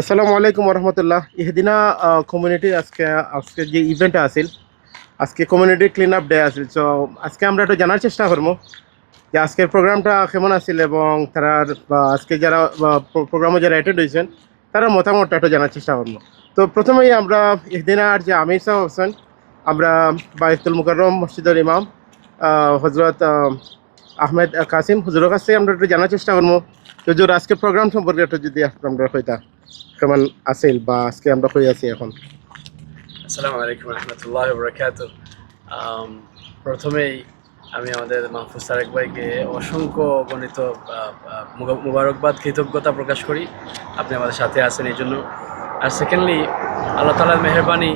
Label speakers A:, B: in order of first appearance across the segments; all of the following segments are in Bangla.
A: আসসালামু আলাইকুম রহমতুল্লাহ ইহদিনা কমিউনিটির আজকে আজকে যে ইভেন্ট আছিল আজকে কমিউনিটি ক্লিন আপ ডে আছিল সো আজকে আমরা একটু জানার চেষ্টা করব যে আজকের প্রোগ্রামটা কেমন আছিল এবং তারা আজকে যারা প্রোগ্রামে যারা অ্যাটেন্ড হয়েছেন, তারা মতামতটা একটু জানার চেষ্টা করব। তো প্রথমেই আমরা ইহদিনার যে আমির সাহেব হোসেন আমরা বাইতুল মুকাররম মসজিদের ইমাম হজরত আহমেদ কাসিম হুজুরের কাছ থেকে আমরা একটু জানার চেষ্টা করব। হুজুর, আজকের প্রোগ্রাম সম্পর্কে একটু যদি আমরা কইতা কেমন আছিল বা আজকে আমরা কই আছি এখন?
B: আসসালামু আলাইকুম রহমতুল্লাহ বরকাত প্রথমেই আমি আমাদের মাহফুজ তারেক ভাইকে অসংখ্য গণিত মুবারকবাদ, কৃতজ্ঞতা প্রকাশ করি। আপনি আমাদের সাথে আছেন এই জন্য। আর সেকেন্ডলি আল্লাহ তালার মেহরবানি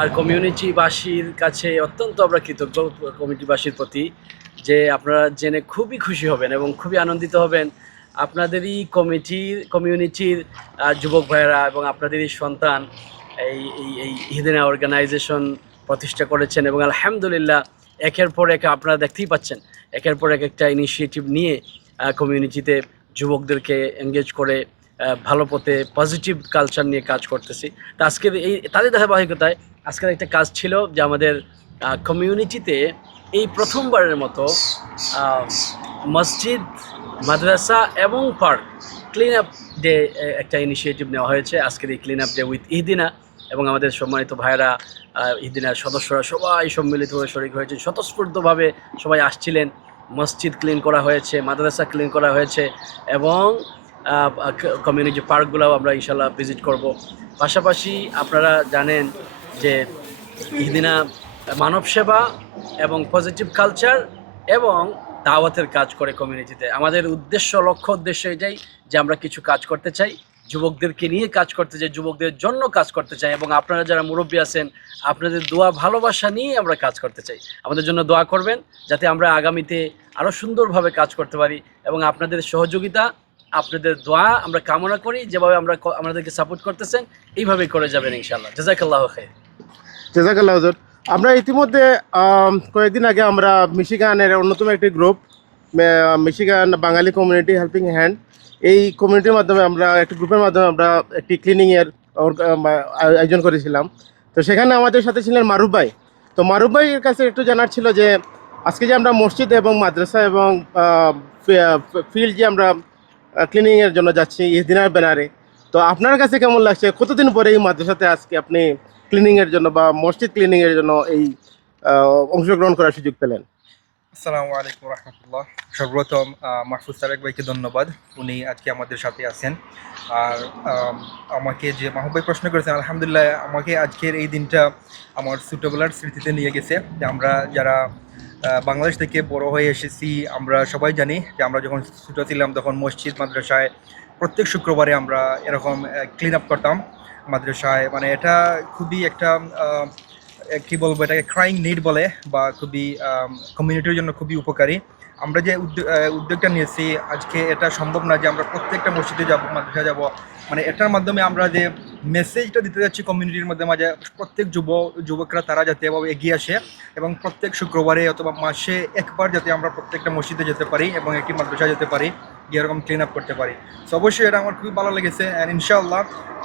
B: আর কমিউনিটিবাসীর কাছে অত্যন্ত আমরা কৃতজ্ঞ কমিটিবাসীর প্রতি যে আপনারা জেনে খুবই খুশি হবেন এবং খুবই আনন্দিত হবেন। আপনাদেরই কমিটির কমিউনিটির যুবক ভাইয়েরা এবং আপনাদেরই সন্তান এই এই এই হিদিনা অর্গানাইজেশন প্রতিষ্ঠা করেছেন এবং আলহামদুলিল্লাহ একের পর এক আপনারা দেখতেই পাচ্ছেন, একের পর এক একটা ইনিশিয়েটিভ নিয়ে কমিউনিটিতে যুবকদেরকে এঙ্গেজ করে ভালো পথে পজিটিভ কালচার নিয়ে কাজ করতেছি। তো আজকের এই, তাদের ধারাবাহিকতায় আজকের একটা কাজ ছিল যে আমাদের কমিউনিটিতে এই প্রথমবারের মতো মসজিদ মাদ্রাসা এবং পার্ক। ক্লিন আপ ডে একটা ইনিশিয়েটিভ নেওয়া হয়েছে। আজকের এই clean up day with Ihdina এবং আমাদের সম্মানিত ভাইয়েরা আহ, ইহদিনার সদস্যরা সবাই সম্মিলিতভাবে শরিক হয়েছে। স্বতঃস্ফূর্তভাবে সবাই আসছিলেন। মসজিদ ক্লিন করা হয়েছে মাদ্রাসা ক্লিন করা হয়েছে এবং কমিউনিটি পার্কগুলোও আমরা ইনশাল্লাহ ভিজিট করব। পাশাপাশি আপনারা জানেন যে ইহদিনা মানব সেবা এবং পজিটিভ কালচার এবং দাওয়াতের কাজ করে কমিউনিটিতে আমাদের উদ্দেশ্য, লক্ষ্য, উদ্দেশ্য এটাই যে আমরা কিছু কাজ করতে চাই, যুবকদেরকে নিয়ে কাজ করতে চাই, যুবকদের জন্য কাজ করতে চাই এবং আপনারা যারা মুরব্বী আছেন, আপনাদের দোয়া, ভালোবাসা নিয়ে আমরা কাজ করতে চাই। আমাদের জন্য দোয়া করবেন যাতে আমরা আগামীতে আরও সুন্দরভাবে কাজ করতে পারি এবং আপনাদের সহযোগিতা, আপনাদের দোয়া আমরা কামনা করি, যেভাবে আমরা আমাদেরকে সাপোর্ট করতেছেন, এইভাবেই করে যাবেন ইনশাল্লাহ জাজাকাল্লাহ খাই
A: জেজাকাল্লাহ হুজুর আমরা ইতিমধ্যে কয়েকদিন আগে আমরা মিশিগানের অন্যতম একটি group Michigan Bangali community helping hand এই কমিউনিটির মাধ্যমে আমরা, একটি গ্রুপের মাধ্যমে আমরা একটি ক্লিনিংয়ের আয়োজন করেছিলাম। তো সেখানে আমাদের সাথে ছিলেন মারুফ ভাই। তো মারুফ ভাইয়ের কাছে একটু জানার ছিল যে, আজকে যে আমরা মসজিদ এবং মাদ্রাসা এবং ফিল্ড যে আমরা ক্লিনিংয়ের জন্য যাচ্ছি, ইহদিনার ব্যানারে, তো আপনার কাছে কেমন লাগছে? কতদিন পরে এই মাদ্রাসাতে আজকে আপনি ক্লিনিংয়ের জন্য বা মসজিদ ক্লিনিংয়ের জন্য এই অংশগ্রহণ করার সুযোগ পেলেন?
C: আসসালামু আলাইকুম রহমতুল্লাহ। সর্বপ্রথম মাহফুজ তারেক ভাইকে ধন্যবাদ। উনি আজকে আমাদের সাথে আছেন। আর আমাকে যে, মাহবুব ভাই প্রশ্ন করেছেন, আলহামদুলিল্লাহ আমাকে আজকের এই দিনটা আমার ছোটোবেলার স্মৃতিতে নিয়ে গেছে। যে আমরা যারা বাংলাদেশ থেকে বড় হয়ে এসেছি, আমরা সবাই জানি যে আমরা যখন ছোটো ছিলাম তখন মসজিদ, মাদ্রাসায় প্রত্যেক শুক্রবারে আমরা এরকম ক্লিন আপ করতাম। মাদ্রাসায়। মানে এটা খুবই একটা কি বলব এটাকে ক্রাইং নিড বলে বা খুবই কমিউনিটির জন্য খুবই উপকারী। আমরা যে উদ্যোগ- উদ্যোগটা নিয়েছি, আজকে এটা সম্ভব না যে আমরা প্রত্যেকটা মসজিদে যাব, মাদ্রাসা যাব। মানে এটার মাধ্যমে আমরা যে মেসেজটা দিতে যাচ্ছি কমিউনিটির মধ্যে মাঝে প্রত্যেক যুব, যুবকরা তারা যাতে এভাবে এগিয়ে আসে এবং প্রত্যেক শুক্রবারে অথবা মাসে একবার যাতে আমরা প্রত্যেকটা মসজিদে যেতে পারি এবং একটি মাদ্রাসা যেতে পারি। গিয়ে এরকম ক্লিন আপ করতে পারি। সো অবশ্যই এটা আমার খুবই ভালো লেগেছে অ্যান্ড ইনশাআল্লাহ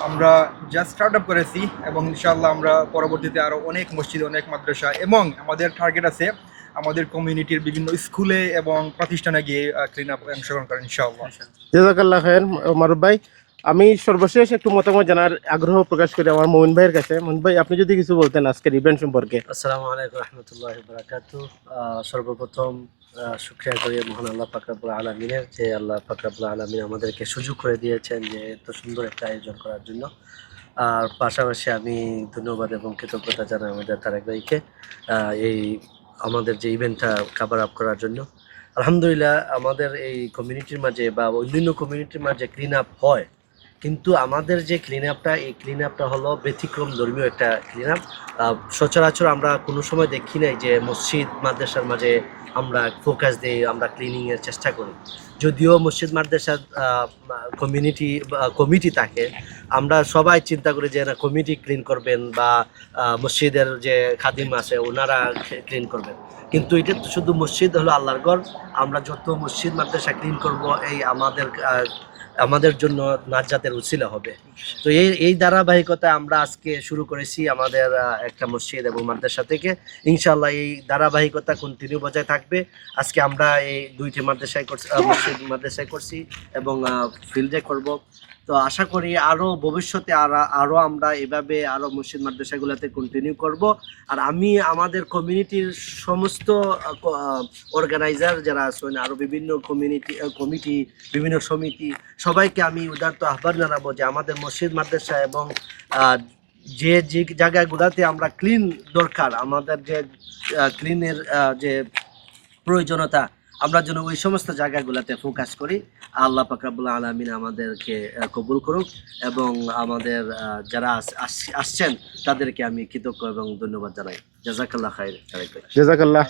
C: আমরা জাস্ট স্টার্ট আপ করেছি এবং ইনশাআল্লাহ আমরা পরবর্তীতে আরও অনেক মসজিদ অনেক মাদ্রাসা এবং আমাদের টার্গেট আছে আমাদের কমিউনিটির বিভিন্ন স্কুলে এবং প্রতিষ্ঠানে গিয়ে ক্লিন আপ অংশগ্রহণ করেন ইনশাআল্লাহ।
A: জেজাকাল্লাহ খায়ের মারুফ ভাই। আমি সর্বশেষ একটু মতামত জানার আগ্রহ প্রকাশ করি আমার মোমিন ভাইয়ের কাছে। মোমিন ভাই আপনি যদি কিছু বলতেন আজকের ইভেন্ট সম্পর্কে।
B: আসসালামু আলাইকুম রহমতুল্লাহ বারাকাতু সর্বপ্রথম শুকরিয়া করি মহান আল্লাহ ফাকরাবুল আলমিনের যে আল্লাহ ফাকরাবুল আলমিন আমাদেরকে সুযোগ করে দিয়েছেন যে এত সুন্দর একটা আয়োজন করার জন্য। আর পাশাপাশি আমি ধন্যবাদ এবং কৃতজ্ঞতা জানাই আমাদের তারেক ভাইকে এই আমাদের যে ইভেন্টটা কাভার আপ করার জন্য। আলহামদুলিল্লাহ আমাদের এই কমিউনিটির মাঝে বা অন্যান্য কমিউনিটির মাঝে ক্লিন আপ হয়। কিন্তু আমাদের যে ক্লিন আপটা এই ক্লিন আপটা হলো ব্যতিক্রম ধর্মীয় একটা ক্লিন আপ সচরাচর আমরা কোনো সময় দেখি নাই যে মসজিদ, মাদ্রাসার মাঝে আমরা ফোকাস দিই, আমরা ক্লিনিংয়ের চেষ্টা করি। যদিও মসজিদ, মাদ্রাসার কমিউনিটি কমিটি থাকে, আমরা সবাই চিন্তা করি যে না কমিটি ক্লিন করবেন বা মসজিদের যে খাদিম আছে ওনারা ক্লিন করবেন। কিন্তু এটা শুধু মসজিদ হলো আল্লাহর ঘর, আমরা যত মসজিদ, মাদ্রাসা ক্লিন করব, এই আমাদের
D: আমাদের জন্য নাজাতের উছিলা হবে। তো এই এই ধারাবাহিকতা আমরা আজকে শুরু করেছি আমাদের একটা মসজিদ এবং মাদ্রাসা থেকে। ইনশাল্লাহ এই ধারাবাহিকতা কন্টিনিউ বজায় থাকবে। আজকে আমরা এই দুইটি মাদ্রাসায় করছি মসজিদ মাদ্রাসায় করছি এবং ফিল্ডে করব। তো আশা করি আরও ভবিষ্যতে আর, আরও আমরা এভাবে আরও মসজিদ মাদ্রাসাগুলোতে কন্টিনিউ করব। আর আমি আমাদের কমিউনিটির সমস্ত অর্গানাইজার যারা আছেন, আরও বিভিন্ন কমিউনিটি কমিটি বিভিন্ন সমিতি, সবাইকে আমি উদারত আহ্বান জানাব যে আমাদের মসজিদ মাদ্রাসা এবং যে যে জায়গাগুলোতে আমরা ক্লিন দরকার, আমাদের যে ক্লিনের যে প্রয়োজনীয়তা আমরা যেন ওই সমস্ত জায়গাগুলোতে ফোকাস করি। আল্লাহ পাকাবুল আলমিন আমাদেরকে কবুল করুক এবং আমাদের আহ, যারা আস- আস- আসছেন তাদেরকে আমি কৃতজ্ঞ এবং ধন্যবাদ জানাই। জাজাকাল্লাহ খাই
A: জেজাকাল্লাহ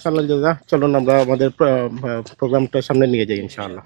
A: চলুন আমরা আমাদের প্রোগ্রামটা সামনে নিয়ে যাই
C: ইনশাআল্লাহ।